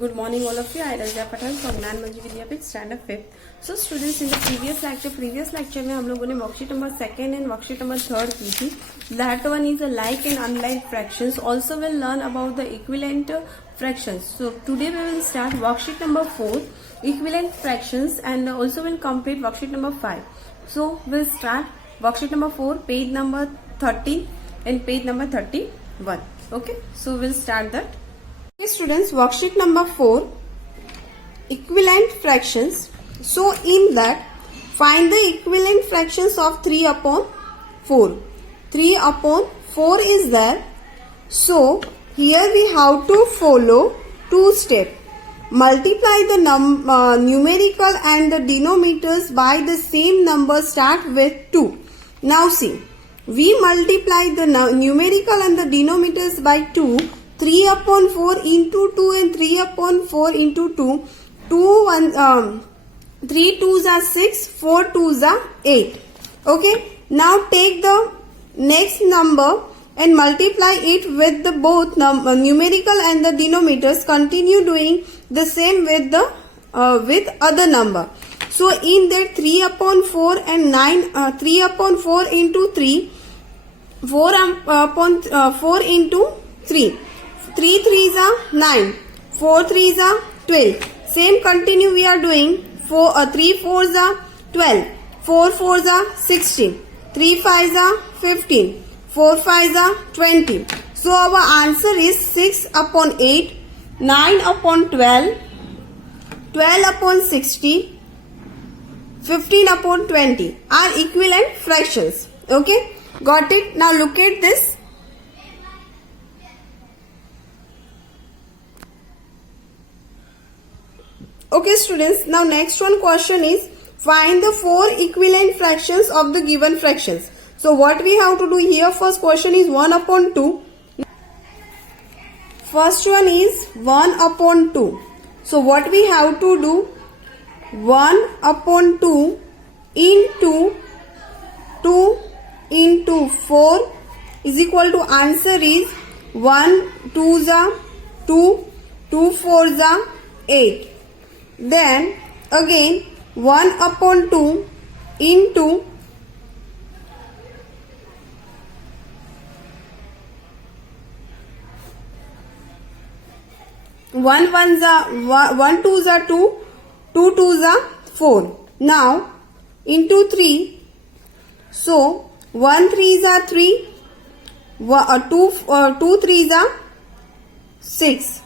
Good morning all of you. I Rajya Patel from Gnan Manji Vidyapith Standard 5th. So students, in the previous lecture में हम लोगों ने worksheet number 2 and worksheet number 3 की थी. That one is a like and unlike fractions. Also we'll learn about the equivalent fractions. So today we will start worksheet number 4, equivalent fractions, and also we'll complete worksheet number 5. So we'll start worksheet number 4, page number 30 and page number 31. Okay, so we'll start that. Okay students, worksheet number 4, equivalent fractions. So in that, find the equivalent fractions of 3 upon 4. 3 upon 4 is there. So here we have to follow 2 steps. Multiply the numerical and the denominators by the same number, start with 2. Now see, we multiply the numerical and the denominators by 2. 3 upon 4 into 2 and 3 upon 4 into 2. 3 2s are 6, 4 2s are 8. Okay. Now take the next number and multiply it with the both numerical and the denominators. Continue doing the same with the with other number. So in that 3 upon 4 and 9, 3 upon 4 into 3, 4 upon 4 into 3. 3 3s are 9, 4 3s are 12. Same continue we are doing. 3 4s are 12, 4 4s are 16, 3 5s are 15, 4 5s are 20. So our answer is 6 upon 8, 9 upon 12, 12 upon 60, 15 upon 20 are equivalent fractions. Okay, got it? Now look at this. Okay students, now next one question is, find the 4 equivalent fractions of the given fractions. So what we have to do here, first question is 1 upon 2. First one is 1 upon 2. So what we have to do, 1 upon 2 into 2 into 4 is equal to, answer is 1 2s are 2, 2 4s are 8. Then again 1 upon 2 into 1 1s are 1 2s are 2, 2 2s are 4. Now into 3. So 1 3s are 3, 2 3s are 6.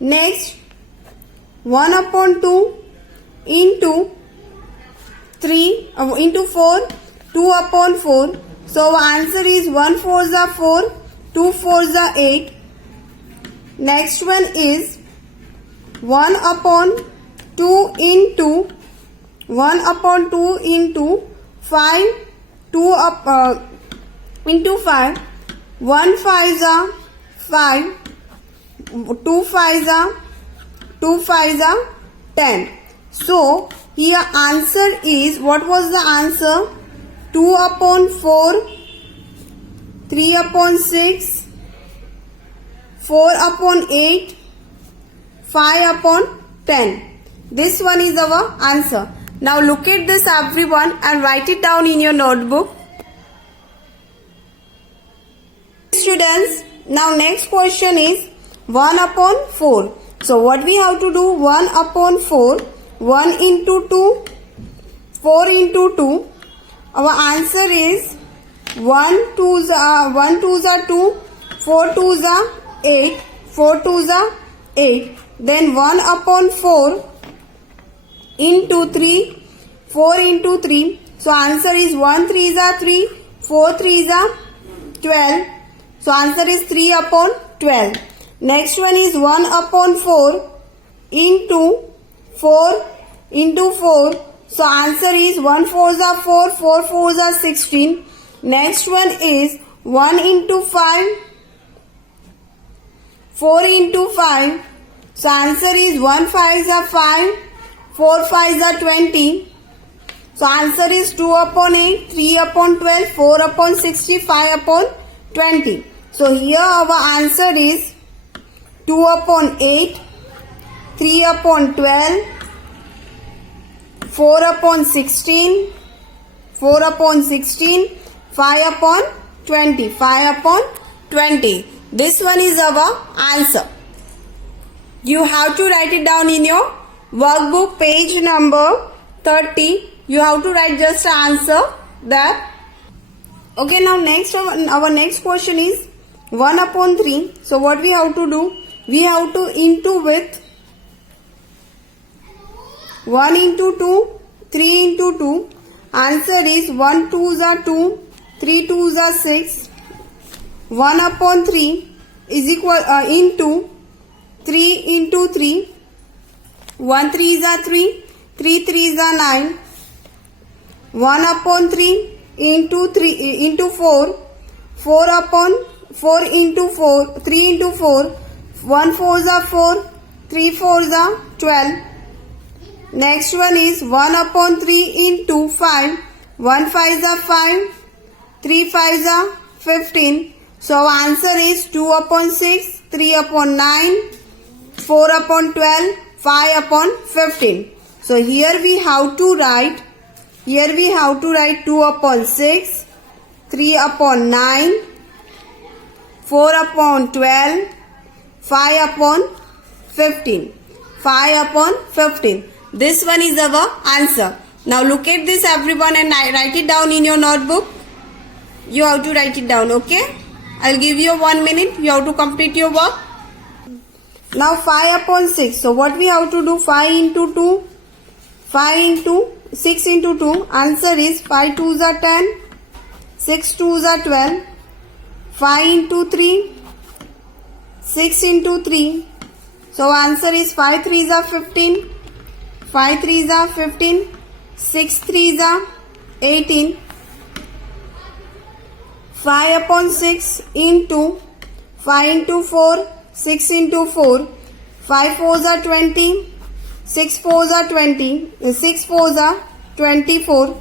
Next 1 upon 2 into 3 into 4, 2 upon 4. So our answer is 1 4s are 4, 2 4s are 8. Next one is 1 upon 2 into 1 upon 2 into 5, 2 up into 5. 1 5s are 5, 2 5s are 2 5s are 10. So here answer is, what was the answer? 2 upon 4, 3 upon 6, 4 upon 8, 5 upon 10. This one is our answer. Now look at this everyone and write it down in your notebook. Students, now next question is 1 upon 4. So what we have to do, 1 upon 4, 1 into 2, 4 into 2. Our answer is 1 2s are 2, 4 2s are 8, 4 2s are 8. Then 1 upon 4 into 3, 4 into 3. So answer is 1 3s are 3, 4 3s are 12. So answer is 3 upon 12. Next one is 1 upon 4 into 4 into 4. So answer is 1 4s are 4, 4 4s are 16. Next one is 1 into 5, 4 into 5. So answer is 1 5s are 5, 4 5s are 20. So answer is 2 upon 8, 3 upon 12, 4 upon 60, 5 upon 20. So here our answer is 2 upon 8, 3 upon 12, 4 upon 16, 4 upon 16, 5 upon 20, 5 upon 20. This one is our answer. You have to write it down in your workbook, page number 30. You have to write just answer that. Okay, now next our next question is 1 upon 3. So what we have to do? We have to into with 1 into 2, 3 into 2. Answer is 1 2s are 2, 3 2s are 6. 1 upon 3 is equal into 3 into 3. 1 3s are 3, 3 3s are 9. 1 upon 3 into 3 into 4. 4 upon 4 into 4, 3 into 4. 1 4s are 4, 3 4s are 12. Next one is 1 upon 3 into 5. 1 5s are 5, 3 5s are 15. So answer is 2 upon 6, 3 upon 9, 4 upon 12, 5 upon 15. So here we have to write 2 upon 6, 3 upon 9, 4 upon 12, 5 upon 15. 5 upon 15. This one is our answer. Now look at this everyone and write it down in your notebook. You have to write it down, okay? I'll give you 1 minute. You have to complete your work. Now 5 upon 6. So what we have to do? 5 into 2. 5 into 6 into 2. Answer is 5 2s are 10. 6 2s are 12. 5 into 3. 6 into 3. So answer is 5 3s are 15. 5 3s are 15. 6 3s are 18. 5 upon 6 into 5 into 4. 6 into 4. 5 4s are 20. 6 4s are 20. 6 4s are 24.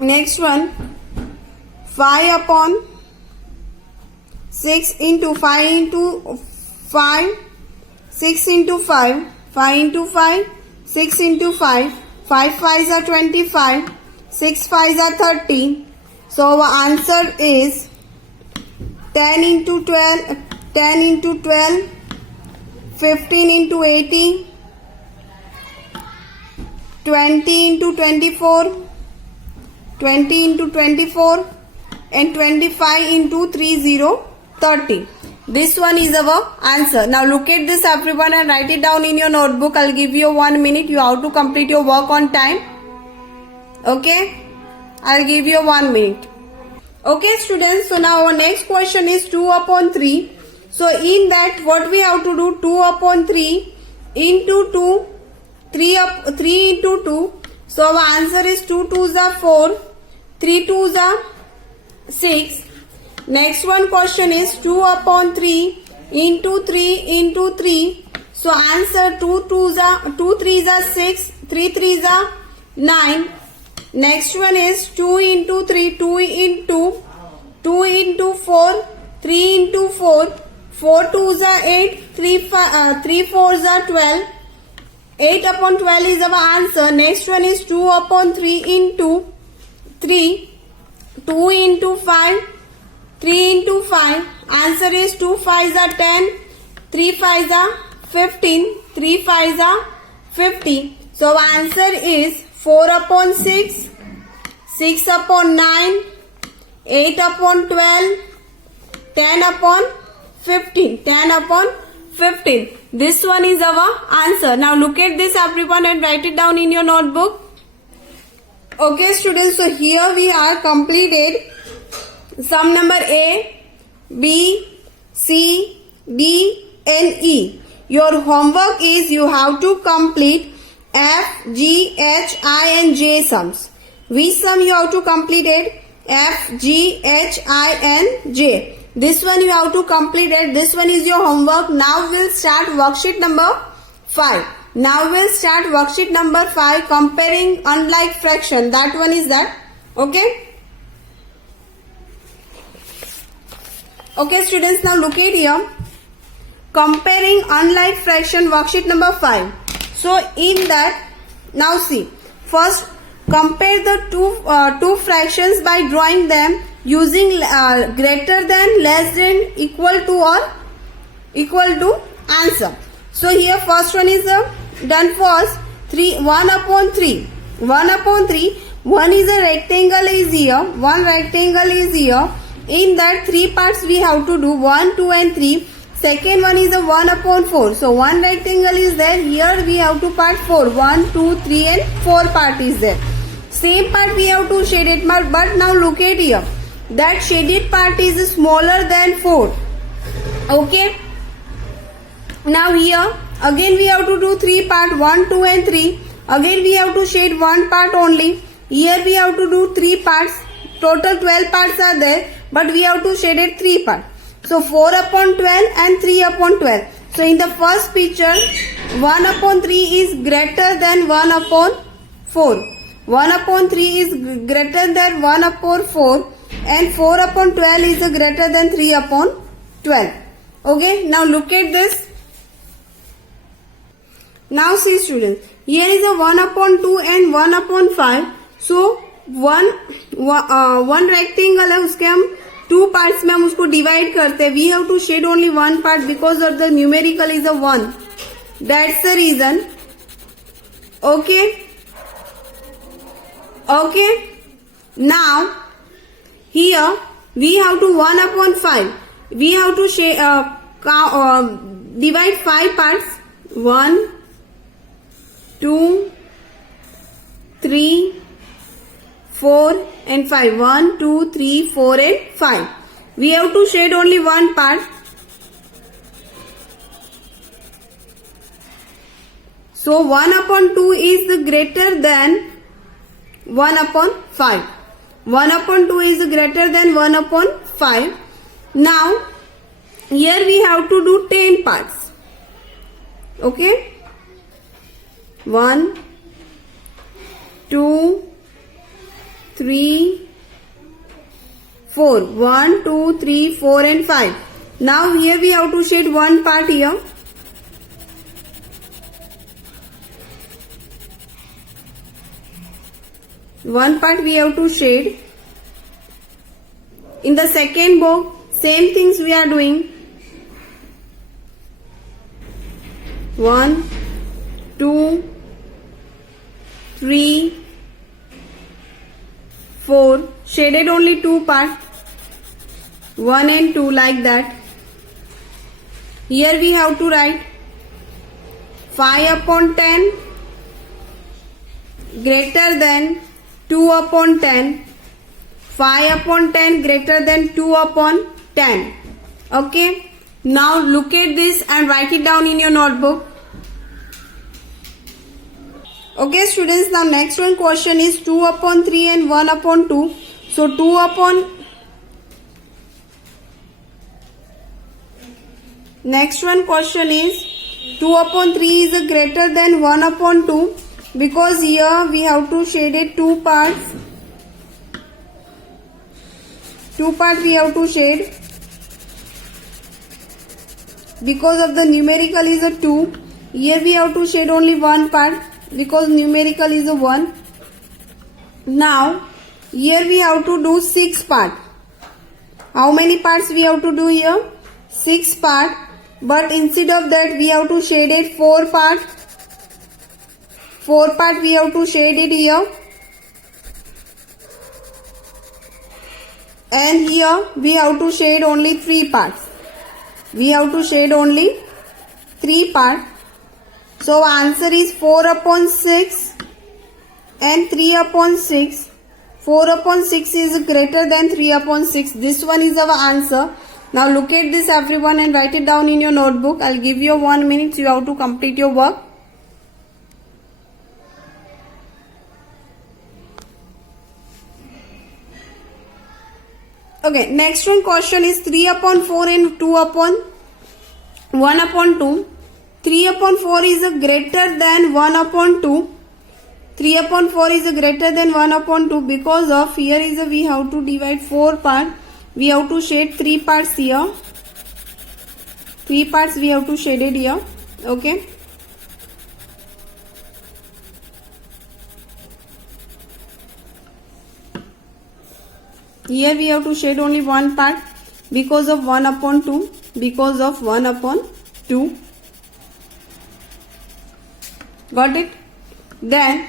Next one, 5 upon 6 into 5 into 5, 6 into 5, 5 into 5, 6 into 5, 5 5s are 25, 6 5s are 30. So our answer is 10 into 12, 10 into 12, 15 into 18, 20 into 24, 20 into 24 and 25 into 30. This one is our answer. Now look at this everyone and write it down in your notebook. I'll give you 1 minute. You have to complete your work on time. Okay? I'll give you 1 minute. Okay students, so now our next question is 2 upon 3. So in that what we have to do? 2 upon 3 into 2, 3 into 2. So our answer is 2 2s are 4, 3 2s are 6. Next one question is 2 upon 3 into 3 into 3. So answer 2 3s are 6, 3 3s are 9. Next one is 2 into 3, 2 into 4, 3 into 4, 4 2s are 8, 3 4s are 12. 8 upon 12 is our answer. Next one is 2 upon 3 into 3, 2 into 5, 3 into 5. Answer is 2 5s are 10, 3 5s are 15, 3 5s are 50. So answer is 4 upon 6, 6 upon 9, 8 upon 12, 10 upon 15. 10 upon 15. This one is our answer. Now look at this everyone and write it down in your notebook. Okay students, so here we are completed sum number A, B, C, D and E. Your homework is you have to complete F, G, H, I and J sums. Which sum you have to complete it? F, G, H, I and J. This one you have to complete it. This one is your homework. Now we'll start worksheet number 5. Now we'll start worksheet number 5, comparing unlike fraction. That one is that. Okay. Okay students, now look at here. Comparing unlike fraction, worksheet number 5. So in that, now see, first compare the two fractions by drawing them using greater than, less than, equal to or equal to answer. So here first one is done first. 1 upon 3. 1 upon 3. One is a rectangle is here. One rectangle is here. In that 3 parts we have to do 1, 2 and 3. Second one is a 1 upon 4. So one rectangle is there. Here we have to part 4. 1, 2, 3 and 4 part is there. Same part we have to shade it. But now look at here. That shaded part is smaller than 4. Okay. Now here again we have to do 3 part. 1, 2 and 3. Again we have to shade 1 part only. Here we have to do 3 parts. Total 12 parts are there. But we have to shade it 3 parts. So 4 upon 12 and 3 upon 12. So in the first picture, 1 upon 3 is greater than 1 upon 4. 1 upon 3 is greater than 1 upon 4. And 4 upon 12 is greater than 3 upon 12. Okay, now look at this. Now see students, here is a 1 upon 2 and 1 upon 5. So one rectangle है, उसके हम 2 parts में हम उसको divide करते हैं. We have to shade only 1 part because of the numerical is a 1. That's the reason. Okay. Okay. Now here we have to 1 upon 5. We have to divide 5 parts. 1, 2, 3, 4 and 5. 1, 2, 3, 4 and 5. We have to shade only 1 part. So 1 upon 2 is greater than 1 upon 5. 1 upon 2 is greater than 1 upon 5. Now here we have to do 10 parts. Okay. 1, 2, 3, 4. 1, 2, 3, 4 and 5. Now here we have to shade 1 part here. One part we have to shade. In the second box, same things we are doing. 1, 2, 3, 4. Shaded only 2 parts. 1 and 2 like that. Here we have to write 5 upon 10 greater than 2 upon 10. 5 upon 10 greater than 2 upon 10. Okay. Now look at this and write it down in your notebook. Okay students, now next one question is 2 upon 3 and 1 upon 2. So 2 upon, next one question is 2 upon 3 is greater than 1 upon 2, because here we have to shade it 2 parts. 2 parts we have to shade. Because of the numerical is a 2, here we have to shade only 1 part. Because numerical is a 1. Now here we have to do 6 parts. How many parts we have to do here? 6 parts. But instead of that we have to shade it 4 parts. 4 parts we have to shade it here. And here we have to shade only 3 parts. We have to shade only 3 parts. So answer is 4 upon 6 and 3 upon 6. 4 upon 6 is greater than 3 upon 6. This one is our answer. Now look at this everyone and write it down in your notebook. I'll give you 1 minute. You have to complete your work. Okay, next one question is 3 upon 4 and 2 upon 1 upon 2. 3 upon 4 is greater than 1 upon 2. 3 upon 4 is greater than 1 upon 2 because of here is we have to divide 4 part. we have to shade 3 parts here. 3 parts we have to shade it here. Okay. Here we have to shade only one part because of 1 upon 2. Because of 1 upon 2. Got it? Then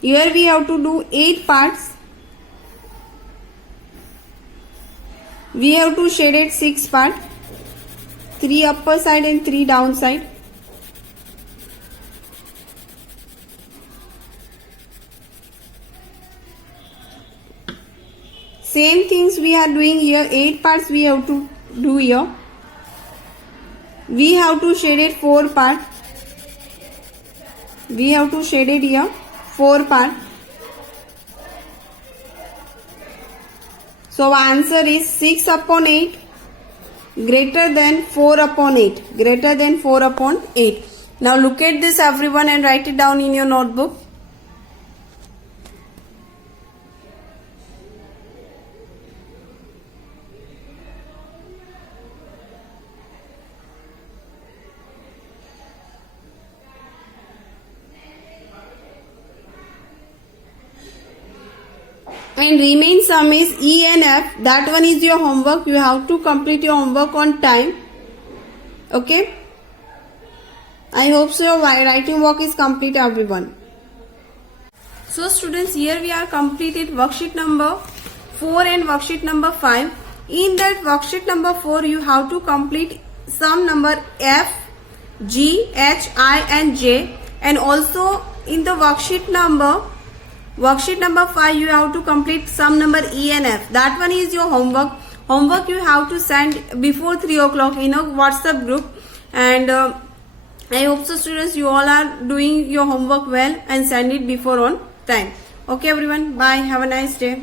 here we have to do 8 parts. We have to shade it 6 parts. 3 upper side and 3 down side. Same things we are doing here. 8 parts we have to do here. We have to shade it 4 parts. We have to shade it here 4 parts. So answer is 6 upon 8 greater than 4 upon 8. Greater than 4 upon 8. Now look at this everyone and write it down in your notebook. And remain sum is E and F. That one is your homework. You have to complete your homework on time. Okay. I hope so your writing work is complete everyone. So students, here we are completed worksheet number 4 and worksheet number 5. In that worksheet number 4 you have to complete sum number F, G, H, I and J. And also in the worksheet number 5 you have to complete sum number E and F. That one is your homework. Homework you have to send before 3 o'clock in a WhatsApp group. And I hope so students you all are doing your homework well and send it before on time. Okay everyone, bye, have a nice day.